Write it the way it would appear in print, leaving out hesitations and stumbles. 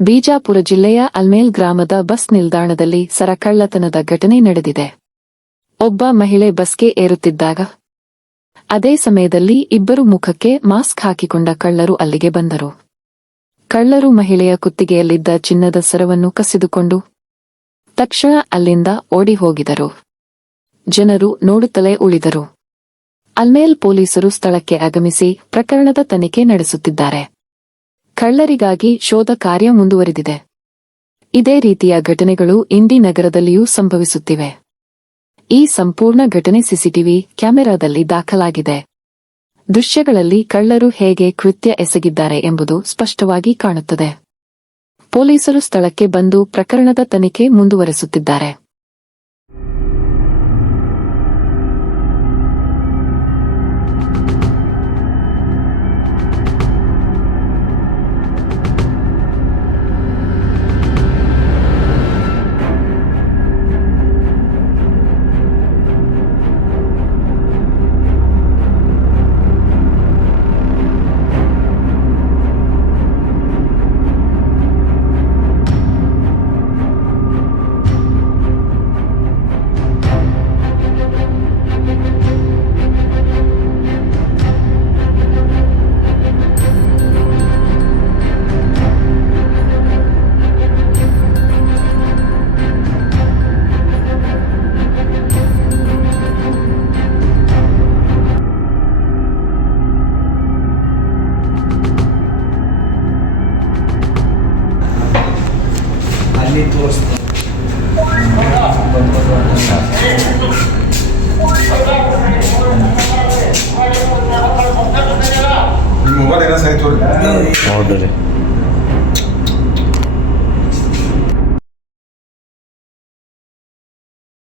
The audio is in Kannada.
ಬಿಜಾಪುರ ಜಿಲ್ಲೆಯ ಅಲ್ಮೇಲ್ ಗ್ರಾಮದ ಬಸ್ ನಿಲ್ದಾಣದಲ್ಲಿ ಸರಕಳ್ಳತನದ ಘಟನೆ ನಡೆದಿದೆ. ಒಬ್ಬ ಮಹಿಳೆ ಬಸ್ಗೆ ಏರುತ್ತಿದ್ದಾಗ ಅದೇ ಸಮಯದಲ್ಲಿ ಇಬ್ಬರು ಮುಖಕ್ಕೆ ಮಾಸ್ಕ್ ಹಾಕಿಕೊಂಡ ಕಳ್ಳರು ಅಲ್ಲಿಗೆ ಬಂದರು. ಕಳ್ಳರು ಮಹಿಳೆಯ ಕುತ್ತಿಗೆಯಲ್ಲಿದ್ದ ಚಿನ್ನದ ಸರವನ್ನು ಕಸಿದುಕೊಂಡು ತಕ್ಷಣ ಅಲ್ಲಿಂದ ಓಡಿ ಹೋಗಿದರು. ಜನರು ನೋಡುತ್ತಲೇ ಉಳಿದರು. ಅಲ್ಮೇಲ್ ಪೊಲೀಸರು ಸ್ಥಳಕ್ಕೆ ಆಗಮಿಸಿ ಪ್ರಕರಣದ ತನಿಖೆ ನಡೆಸುತ್ತಿದ್ದಾರೆ. ಕಳ್ಳರಿಗಾಗಿ ಶೋಧ ಕಾರ್ಯ ಮುಂದುವರಿದಿದೆ. ಇದೇ ರೀತಿಯ ಘಟನೆಗಳು ಇಂಡಿ ನಗರದಲ್ಲಿಯೂ ಸಂಭವಿಸುತ್ತಿವೆ. ಈ ಸಂಪೂರ್ಣ ಘಟನೆ ಸಿಸಿಟಿವಿ ಕ್ಯಾಮೆರಾದಲ್ಲಿ ದಾಖಲಾಗಿದೆ. ದೃಶ್ಯಗಳಲ್ಲಿ ಕಳ್ಳರು ಹೇಗೆ ಕೃತ್ಯ ಎಸಗಿದ್ದಾರೆ ಎಂಬುದು ಸ್ಪಷ್ಟವಾಗಿ ಕಾಣುತ್ತದೆ. ಪೊಲೀಸರು ಸ್ಥಳಕ್ಕೆ ಬಂದು ಪ್ರಕರಣದ ತನಿಖೆ ಮುಂದುವರೆಸುತ್ತಿದ್ದಾರೆ. ಅಲ್ಲಿ ತೋರಿಸ್ತಾರೆ. ನಿಮ್ಮ ಮೊಬೈಲ್ ಏನೋ ಸರಿ ತೋರಿ. ಹೌದು ರೀ.